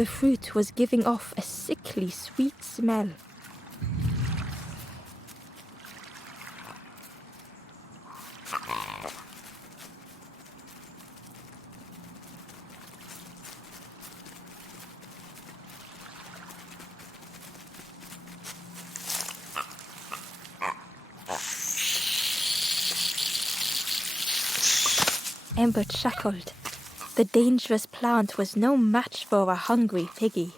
The fruit was giving off a sickly sweet smell. Amber chuckled. The dangerous plant was no match for a hungry piggy.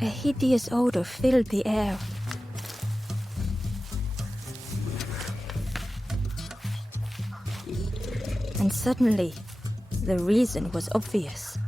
A hideous odor filled the air. And suddenly, the reason was obvious.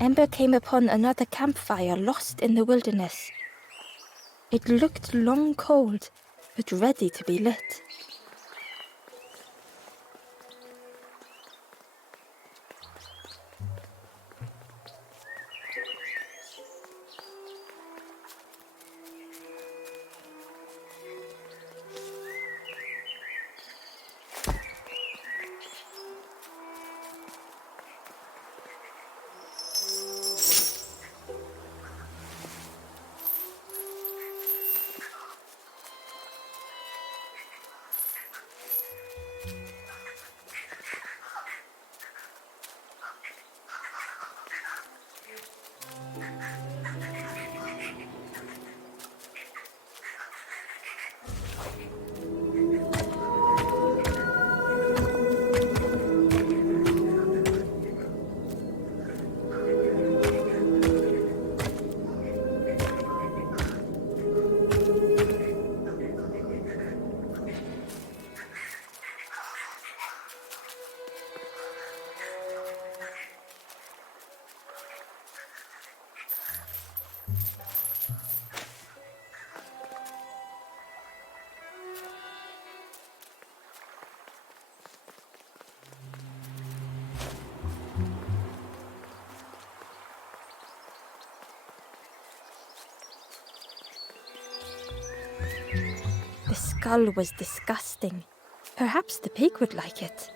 Amber came upon another campfire lost in the wilderness. It looked long cold, but ready to be lit. The skull was disgusting. Perhaps the pig would like it.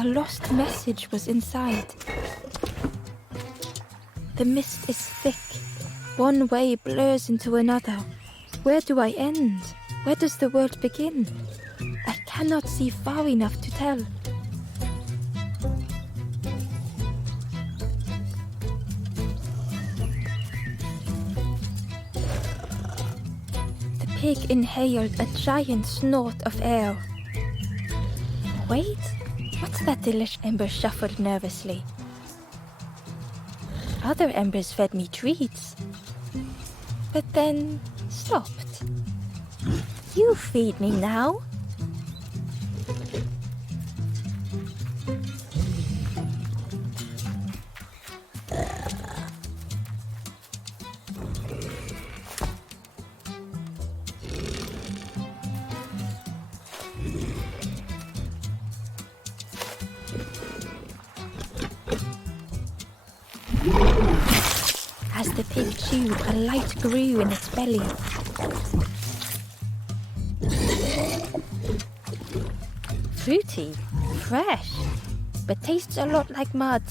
A lost message was inside. The mist is thick. One way blurs into another. Where do I end? Where does the world begin? I cannot see far enough to tell. The pig inhaled a giant snort of air. Wait, what's that delish? Ember shuffled nervously. Other embers fed me treats, but then stopped. You feed me now. As the pig chewed, a light grew in its belly. Fruity, fresh, but tastes a lot like mud.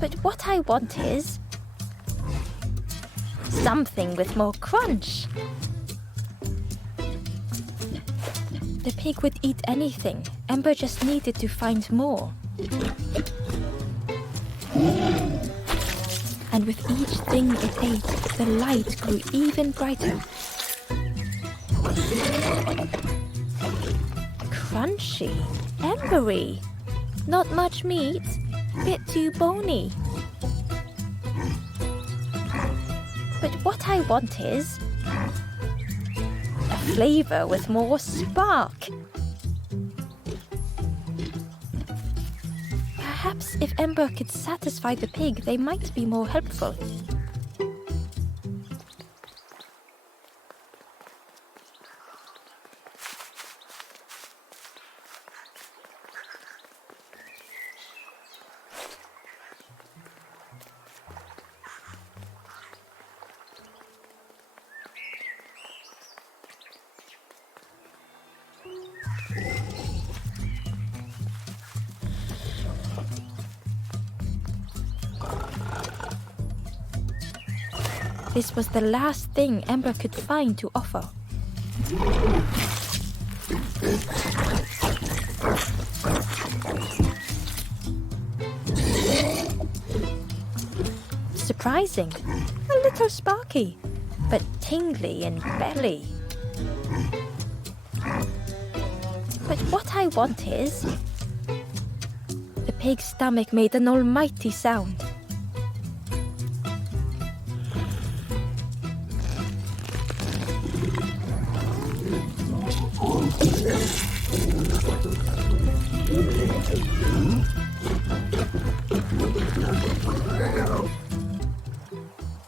But what I want is something with more crunch. The pig would eat anything. Ember just needed to find more. And with each thing it ate, the light grew even brighter. Crunchy, embery, not much meat, bit too bony. But what I want is a flavor with more spark. Perhaps if Ember could satisfy the pig, they might be more helpful. This was the last thing Ember could find to offer. Surprising, a little sparky, but tingly in belly. But what I want is... The pig's stomach made an almighty sound.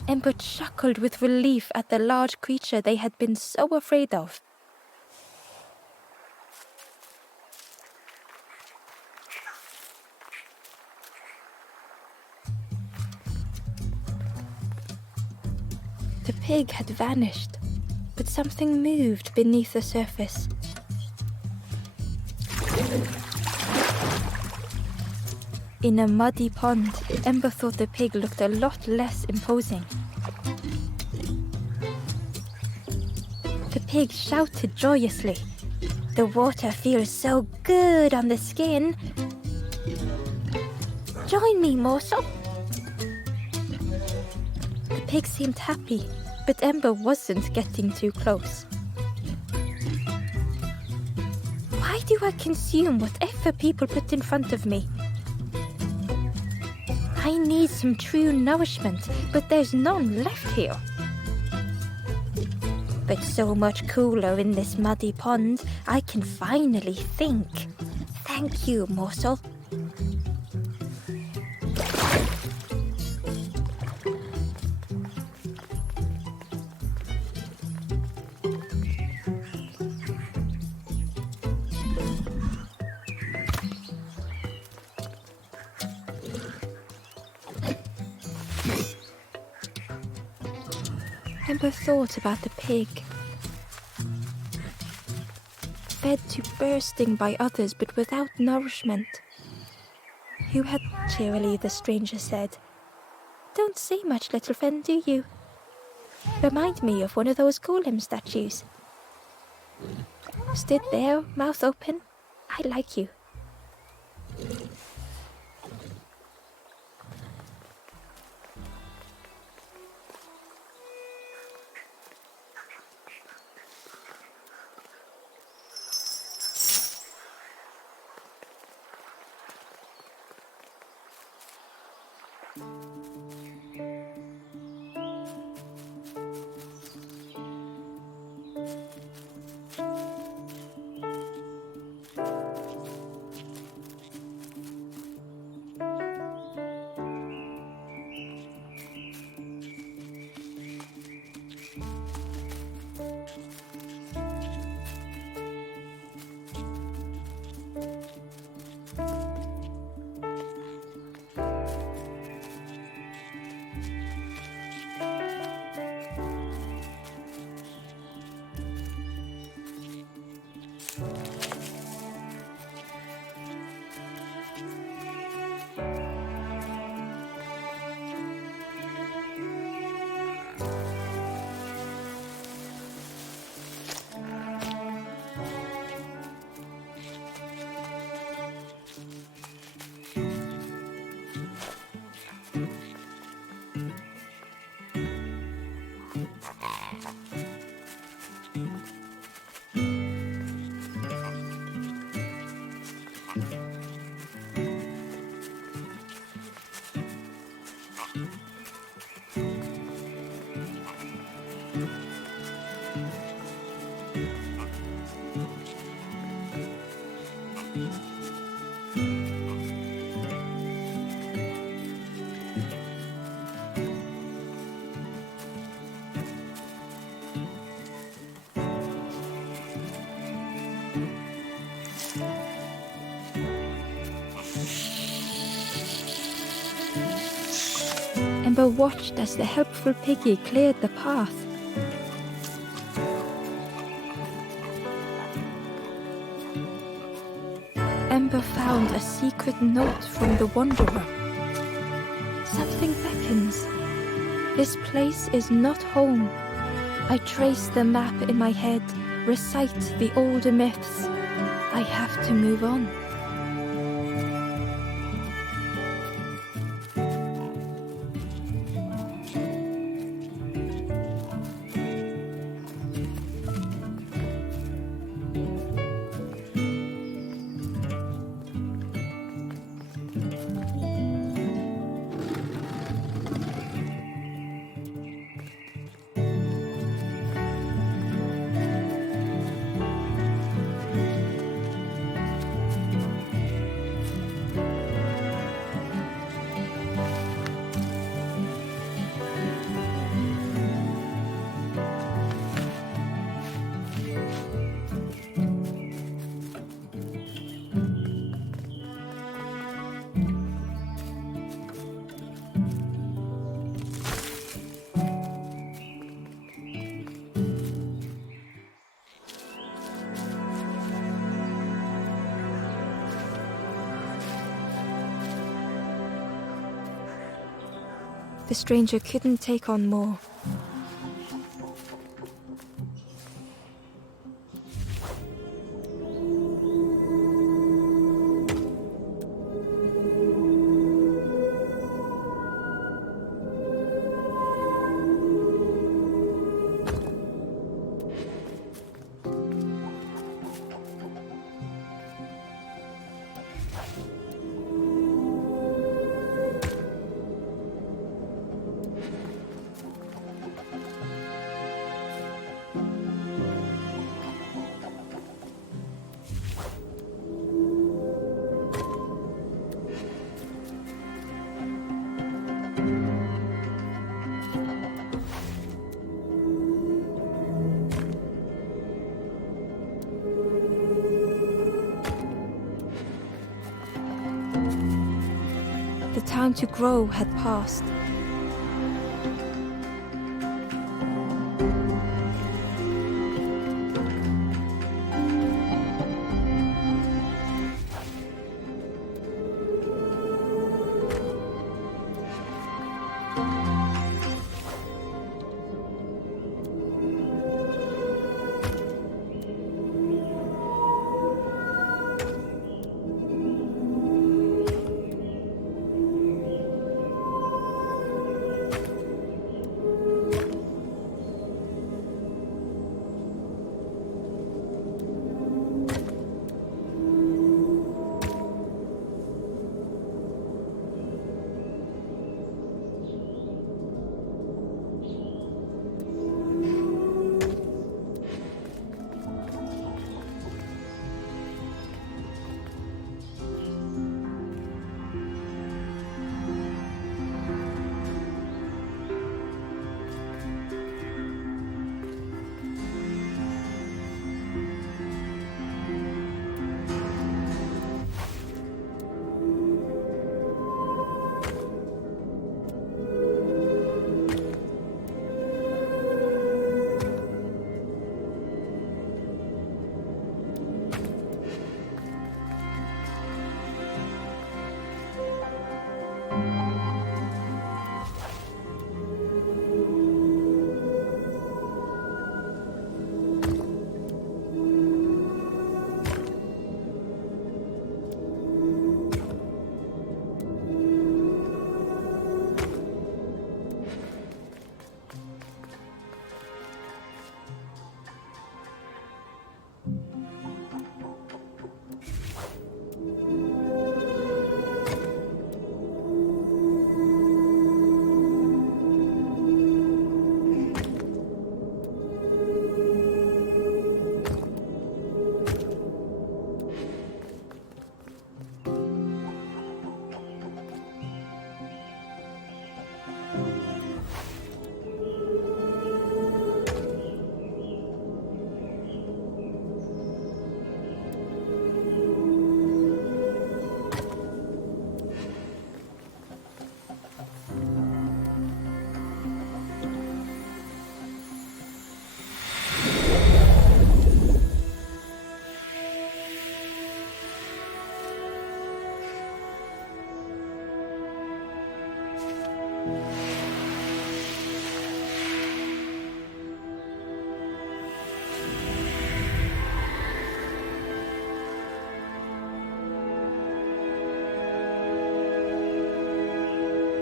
Ember chuckled with relief at the large creature they had been so afraid of. The pig had vanished, but something moved beneath the surface. In a muddy pond, Ember thought the pig looked a lot less imposing. The pig shouted joyously. The water feels so good on the skin. Join me, morsel. The pig seemed happy, but Ember wasn't getting too close. Why do I consume whatever people put in front of me? I need some true nourishment, but there's none left here. But so much cooler in this muddy pond, I can finally think. Thank you, morsel. Ember thought about the pig. fed to bursting by others but without nourishment. You had cheerily, the stranger said. Don't say much, little friend, do you? Remind me of one of those golem statues. Stood there, mouth open. I like you. Ember watched as the helpful piggy cleared the path. Ember found a secret note from the Wanderer. Something beckons. This place is not home. I trace the map in my head, recite the older myths. I have to move on. The stranger couldn't take on more. The time to grow had passed.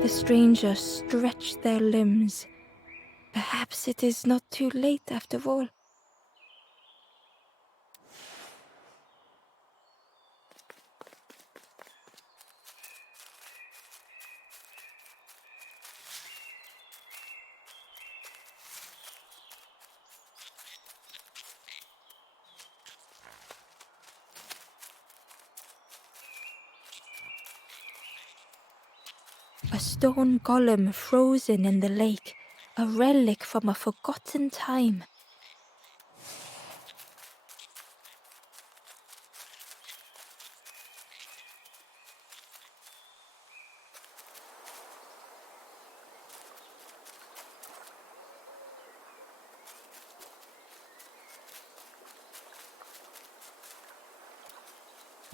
The strangers stretched their limbs. Perhaps it is not too late after all. A stone golem frozen in the lake, a relic from a forgotten time.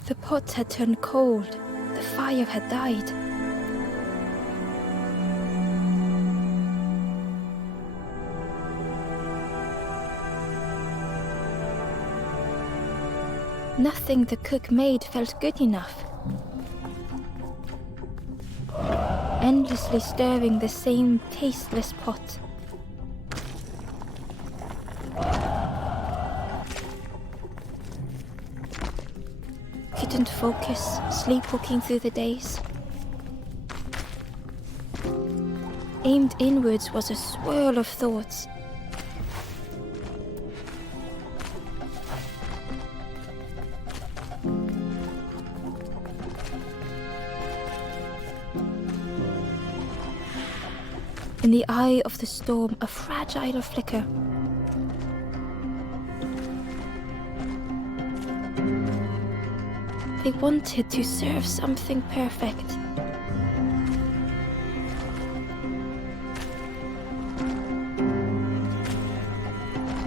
The pot had turned cold, the fire had died. Nothing the cook made felt good enough. Endlessly stirring the same tasteless pot. Couldn't focus, sleepwalking through the days. Aimed inwards was a swirl of thoughts. In the eye of the storm, a fragile flicker. They wanted to serve something perfect.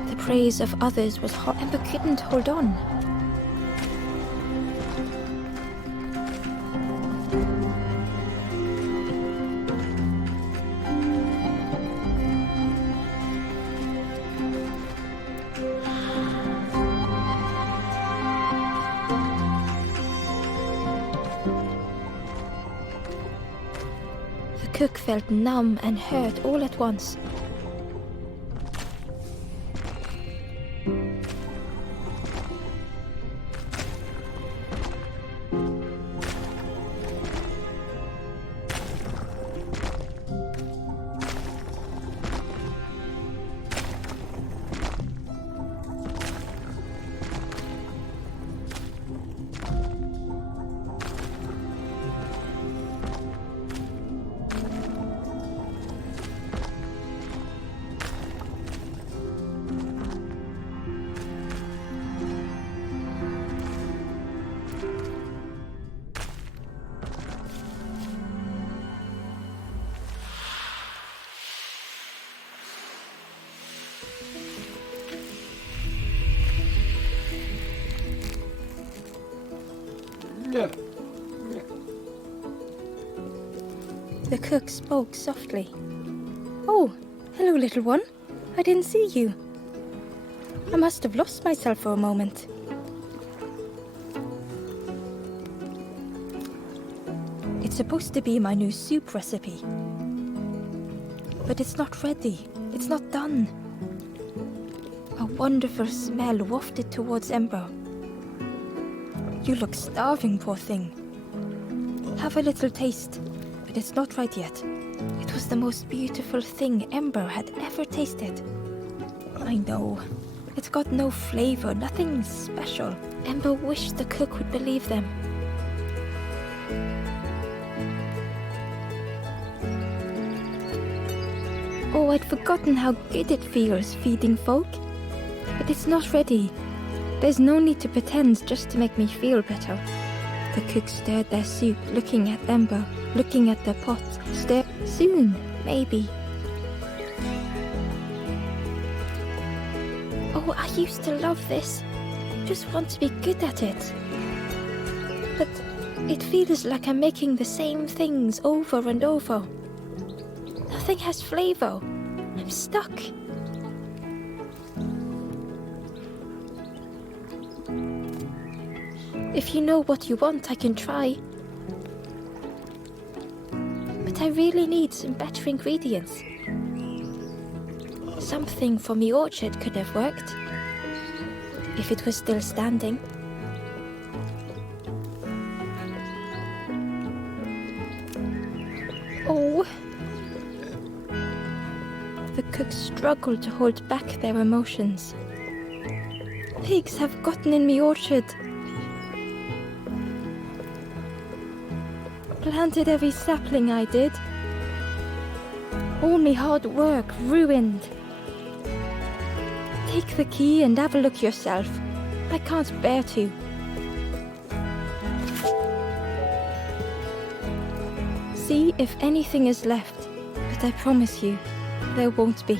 The praise of others was hot, Ember couldn't hold on. The cook felt numb and hurt all at once. The cook spoke softly. "Oh, hello, little one. I didn't see you. I must have lost myself for a moment." It's supposed to be my new soup recipe. But it's not ready. It's not done. A wonderful smell wafted towards Ember. "You look starving, poor thing. Have a little taste, but it's not right yet." It was the most beautiful thing Ember had ever tasted. I know. It's got no flavor, nothing special. Ember wished the cook would believe them. Oh, I'd forgotten how good it feels feeding folk. But it's not ready. There's no need to pretend just to make me feel better. The cook stirred their soup, looking at Ember, looking at the pot. Stir soon, maybe. Oh, I used to love this. Just want to be good at it. But it feels like I'm making the same things over and over. Nothing has flavor. I'm stuck. If you know what you want, I can try. But I I really need some better ingredients. Something from the orchard could have worked, if it was still standing. Oh! The cooks struggle to hold back their emotions. Pigs have gotten in the orchard. Planted every sapling I did. All my hard work ruined. Take the key and have a look yourself. I can't bear to. See if anything is left, but I promise you, there won't be.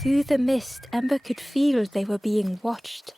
Through the mist, Ember could feel they were being watched.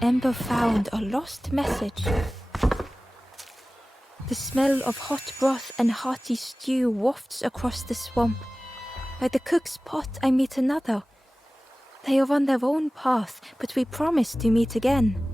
Ember found a lost message. The smell of hot broth and hearty stew wafts across the swamp. By the cook's pot I meet another. They are on their own path, but we promise to meet again.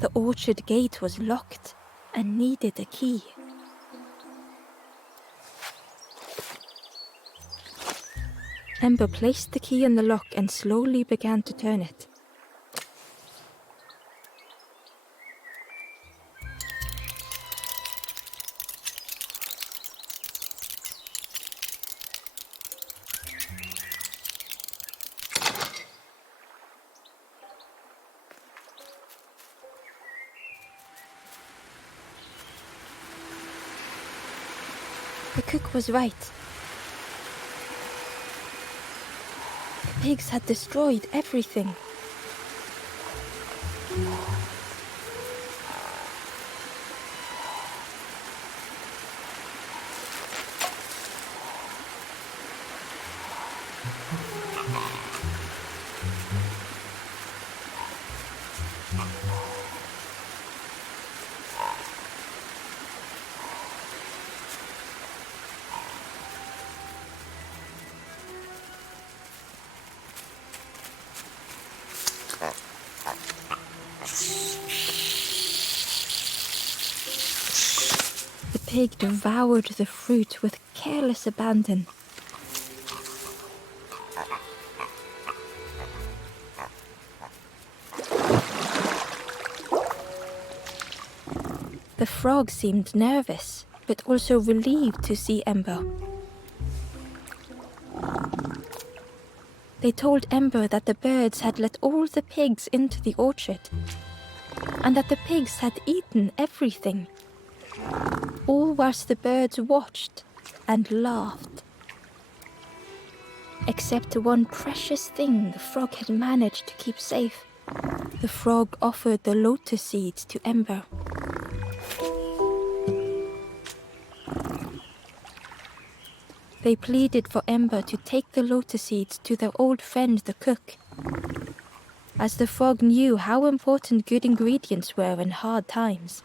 The orchard gate was locked and needed a key. Ember placed the key in the lock and slowly began to turn it. The cook was right. The pigs had destroyed everything. The pig devoured the fruit with careless abandon. The frog seemed nervous, but also relieved to see Ember. They told Ember that the birds had let all the pigs into the orchard, and that the pigs had eaten everything, all whilst the birds watched and laughed. Except one precious thing the frog had managed to keep safe. The frog offered the lotus seeds to Ember. They pleaded for Ember to take the lotus seeds to their old friend the cook, as the frog knew how important good ingredients were in hard times.